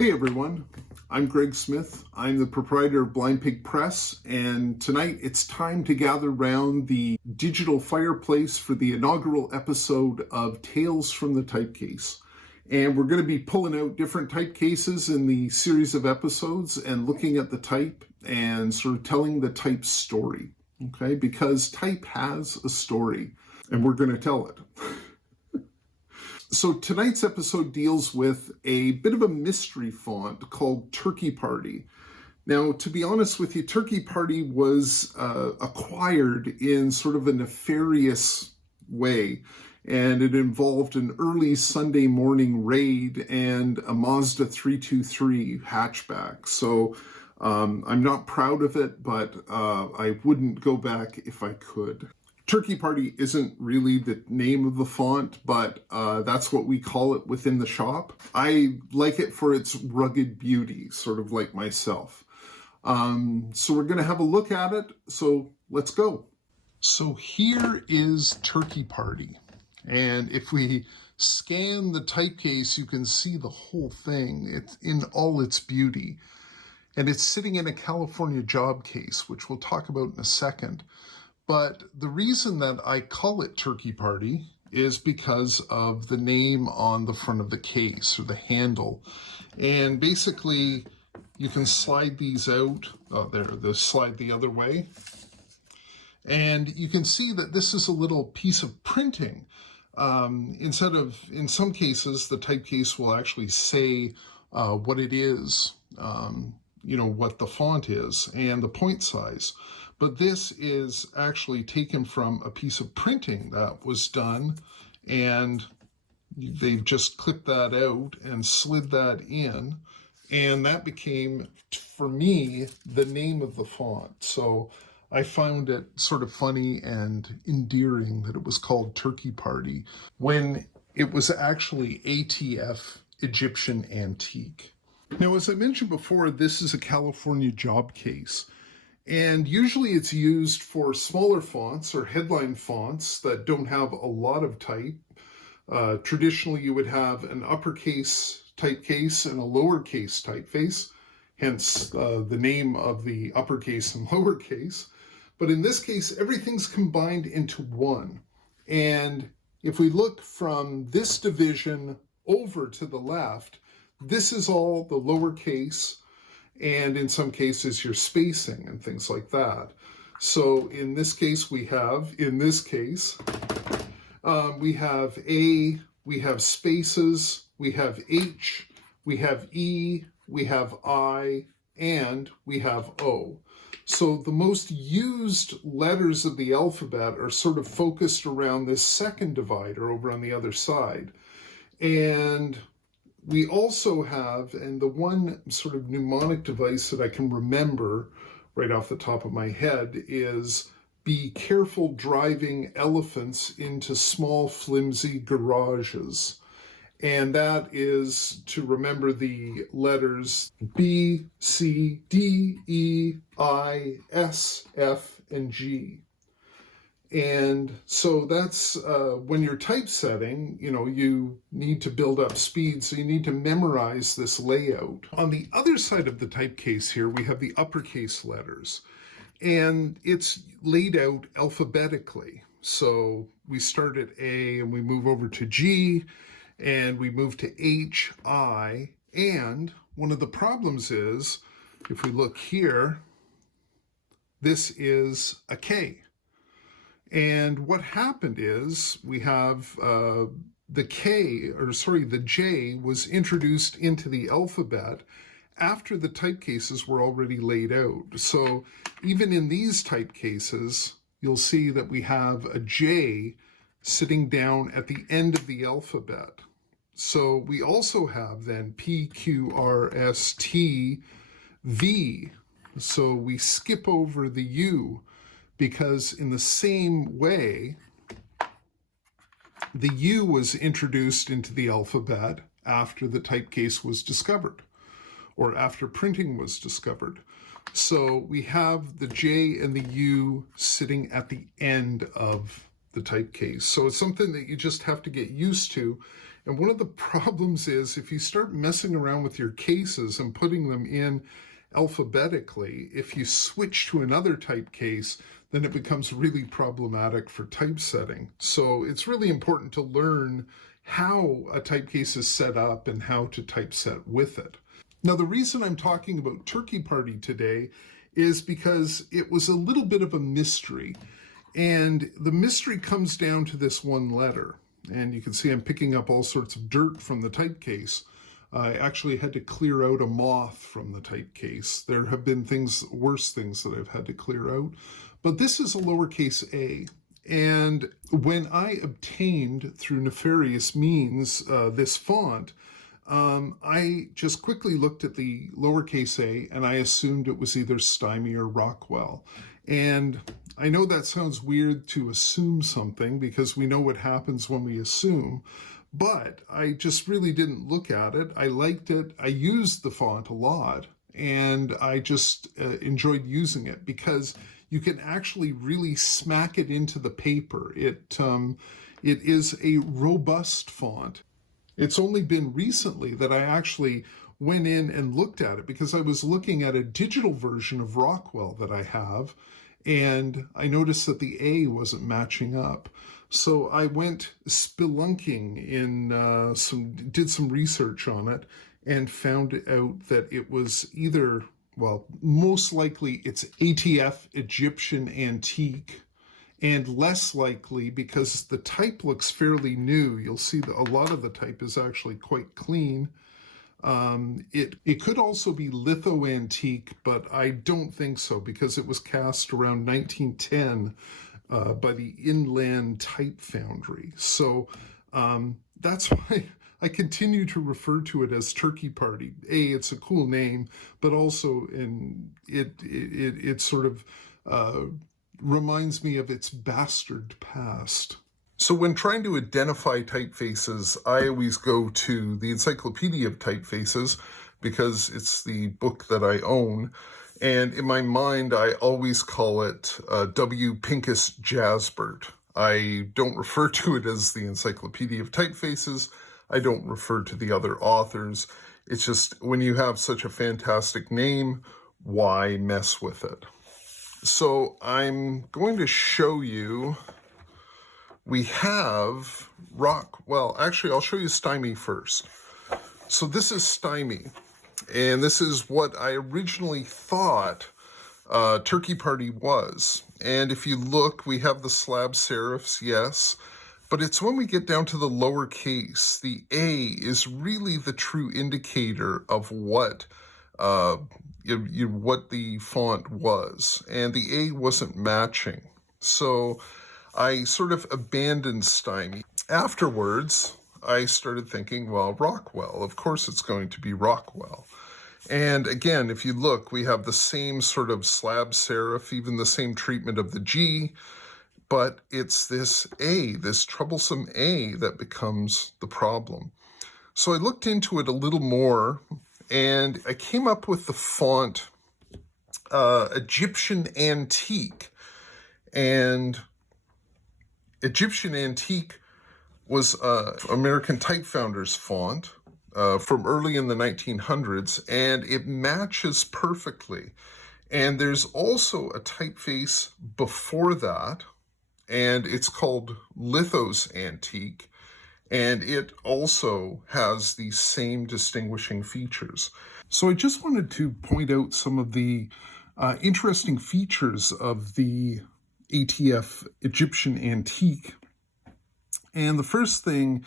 Hey everyone, I'm Greg Smith. I'm the proprietor of Blind Pig Press, and tonight it's time to gather round the digital fireplace for the inaugural episode of Tales from the Typecase. And we're going to be pulling out different typecases in the series of episodes and looking at the type and sort of telling the type story, okay? Because type has a story, and we're going to tell it. So tonight's episode deals with a bit of a mystery font called Turkey Party. Now, to be honest with you, Turkey Party was acquired in sort of a nefarious way, and it involved an early Sunday morning raid and a Mazda 323 hatchback. So I'm not proud of it, but I wouldn't go back if I could. Turkey Party isn't really the name of the font, but that's what we call it within the shop. I like it for its rugged beauty, sort of like myself. So we're going to have a look at it, so let's go. So here is Turkey Party, and if we scan the typecase, you can see the whole thing. It's in all its beauty, and it's sitting in a California job case, which we'll talk about in a second. But the reason that I call it Turkey Party is because of the name on the front of the case, or the handle. And basically, you can slide these out. Oh, there, they slide the other way. And you can see that this is a little piece of printing. Instead of, in some cases, the typecase will actually say what it is, what the font is, and the point size. But this is actually taken from a piece of printing that was done, and they've just clipped that out and slid that in, and that became, for me, the name of the font. So I found it sort of funny and endearing that it was called Turkey Party when it was actually ATF, Egyptian Antique. Now, as I mentioned before, this is a California job case. And usually it's used for smaller fonts or headline fonts that don't have a lot of type. Traditionally, you would have an uppercase typecase and a lowercase typeface, hence the name of the uppercase and lowercase. But in this case, everything's combined into one. And if we look from this division over to the left, this is all the lowercase, and in some cases your spacing and things like that. So in this case we have A, we have spaces, we have H, we have E, we have I, and we have O. So the most used letters of the alphabet are sort of focused around this second divider over on the other side. And we also have, and the one sort of mnemonic device that I can remember right off the top of my head is, be careful driving elephants into small, flimsy garages. And that is to remember the letters B, C, D, E, I, S, F, and G. And so that's when you're typesetting, you need to build up speed, so you need to memorize this layout. On the other side of the typecase here, we have the uppercase letters, and it's laid out alphabetically. So we start at A and we move over to G, and we move to H, I, and one of the problems is, if we look here, this is a K. And what happened is we have the J was introduced into the alphabet after the typecases were already laid out. So even in these typecases, you'll see that we have a J sitting down at the end of the alphabet. So we also have then P, Q, R, S, T, V. So we skip over the U, because in the same way, the U was introduced into the alphabet after the typecase was discovered, or after printing was discovered. So we have the J and the U sitting at the end of the typeface. So it's something that you just have to get used to. And one of the problems is if you start messing around with your cases and putting them in alphabetically, if you switch to another typecase, then it becomes really problematic for typesetting. So it's really important to learn how a typecase is set up and how to typeset with it. Now, the reason I'm talking about Turkey Party today is because it was a little bit of a mystery. And the mystery comes down to this one letter. And you can see I'm picking up all sorts of dirt from the typecase. I actually had to clear out a moth from the typecase. There have been worse things that I've had to clear out. But this is a lowercase a. And when I obtained, through nefarious means, this font, I just quickly looked at the lowercase a and I assumed it was either Stymie or Rockwell. And I know that sounds weird to assume something because we know what happens when we assume, but I just really didn't look at it. I liked it. I used the font a lot, and I just enjoyed using it because you can actually really smack it into the paper. It is a robust font. It's only been recently that I actually went in and looked at it because I was looking at a digital version of Rockwell that I have, and I noticed that the A wasn't matching up. So I went spelunking did some research on it and found out that it was either, well, most likely it's ATF Egyptian Antique, and less likely, because the type looks fairly new, you'll see that a lot of the type is actually quite clean. It could also be Litho Antique, but I don't think so because it was cast around 1910 by the Inland Type Foundry. So that's why I continue to refer to it as Turkey Party. It's a cool name, but also it sort of reminds me of its bastard past. So when trying to identify typefaces, I always go to the Encyclopedia of Typefaces because it's the book that I own. And in my mind, I always call it W. Pincus Jasbert. I don't refer to it as the Encyclopedia of Typefaces. I don't refer to the other authors. It's just when you have such a fantastic name, why mess with it? So I'm going to show you, we have actually I'll show you Stymie first. So this is Stymie, and this is what I originally thought Turkey Party was. And if you look, we have the slab serifs, yes, but it's when we get down to the lowercase, the A is really the true indicator of what what the font was, and the A wasn't matching. So I sort of abandoned Stymie. Afterwards, I started thinking, well, Rockwell, of course it's going to be Rockwell. And again, if you look, we have the same sort of slab serif, even the same treatment of the G, but it's this A, this troublesome A, that becomes the problem. So I looked into it a little more, and I came up with the font Egyptian Antique. And Egyptian Antique was American Type Founders font from early in the 1900s, and it matches perfectly. And there's also a typeface before that, and it's called Lithos Antique. And it also has the same distinguishing features. So I just wanted to point out some of the interesting features of the ATF Egyptian Antique. And the first thing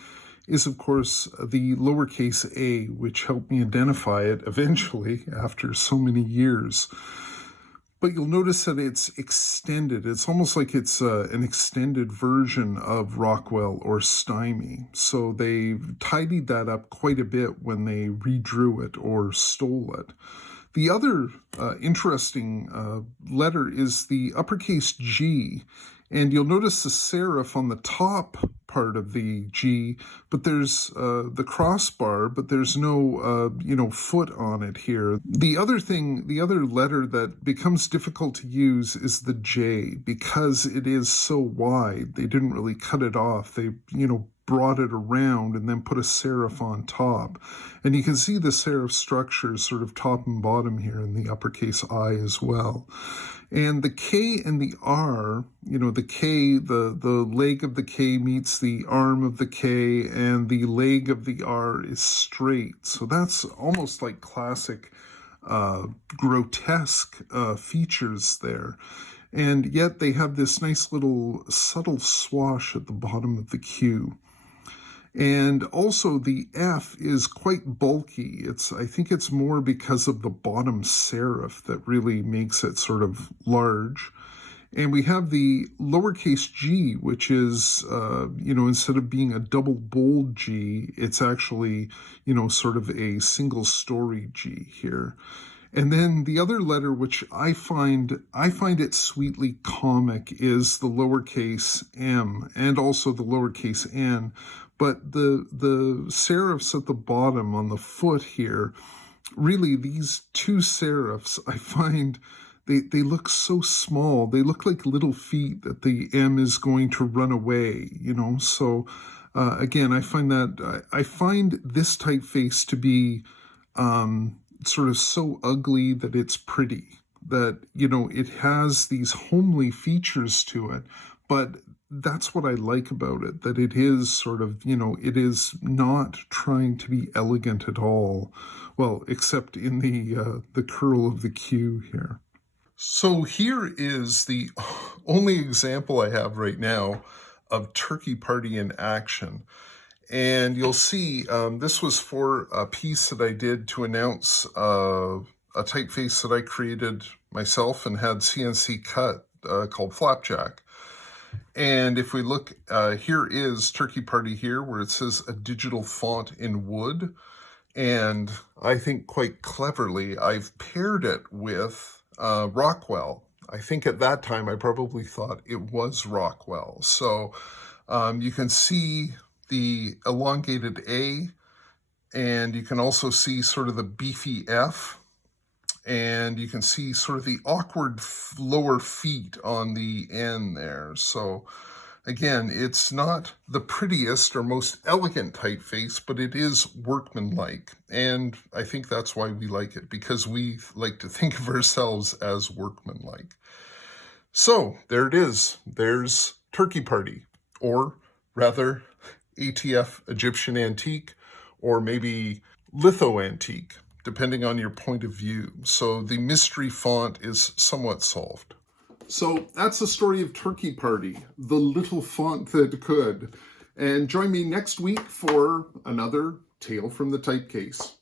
is, of course, the lowercase a, which helped me identify it eventually after so many years. But you'll notice that it's extended. It's almost like it's an extended version of Rockwell or Stymie. So they tidied that up quite a bit when they redrew it or stole it. The other interesting letter is the uppercase G. And you'll notice the serif on the top part of the G, but there's the crossbar, but there's no, foot on it here. The other letter that becomes difficult to use is the J, because it is so wide. They didn't really cut it off. They, brought it around and then put a serif on top. And you can see the serif structure sort of top and bottom here in the uppercase I as well. And the K and the R, the K, the leg of the K meets the arm of the K, and the leg of the R is straight. So that's almost like classic grotesque features there. And yet they have this nice little subtle swash at the bottom of the Q. And also the F is quite bulky. I think it's more because of the bottom serif that really makes it sort of large. And we have the lowercase g, which is, instead of being a double bold G, it's actually, sort of a single story G here. And then the other letter, which I find it sweetly comic, is the lowercase m and also the lowercase n. But the serifs at the bottom on the foot here, really these two serifs, I find they look so small. They look like little feet that the M is going to run away, So again, I find this typeface to be sort of so ugly that it's pretty, that, it has these homely features to it, but that's what I like about it, that it is sort of, it is not trying to be elegant at all. Well, except in the curl of the Q here. So here is the only example I have right now of Turkey Party in action. And you'll see this was for a piece that I did to announce a typeface that I created myself and had CNC cut called Flapjack. And if we look, here is Turkey Party here, where it says a digital font in wood. And I think quite cleverly, I've paired it with Rockwell. I think at that time, I probably thought it was Rockwell. So you can see the elongated A, and you can also see sort of the beefy F, and you can see sort of the awkward lower feet on the N there. So again, it's not the prettiest or most elegant typeface, but it is workmanlike. And I think that's why we like it, because we like to think of ourselves as workmanlike. So there it is. There's Turkey Party, or rather ATF Egyptian Antique, or maybe Litho Antique, depending on your point of view. So the mystery font is somewhat solved. So that's the story of Turkey Party, the little font that could. And join me next week for another Tale from the Typecase.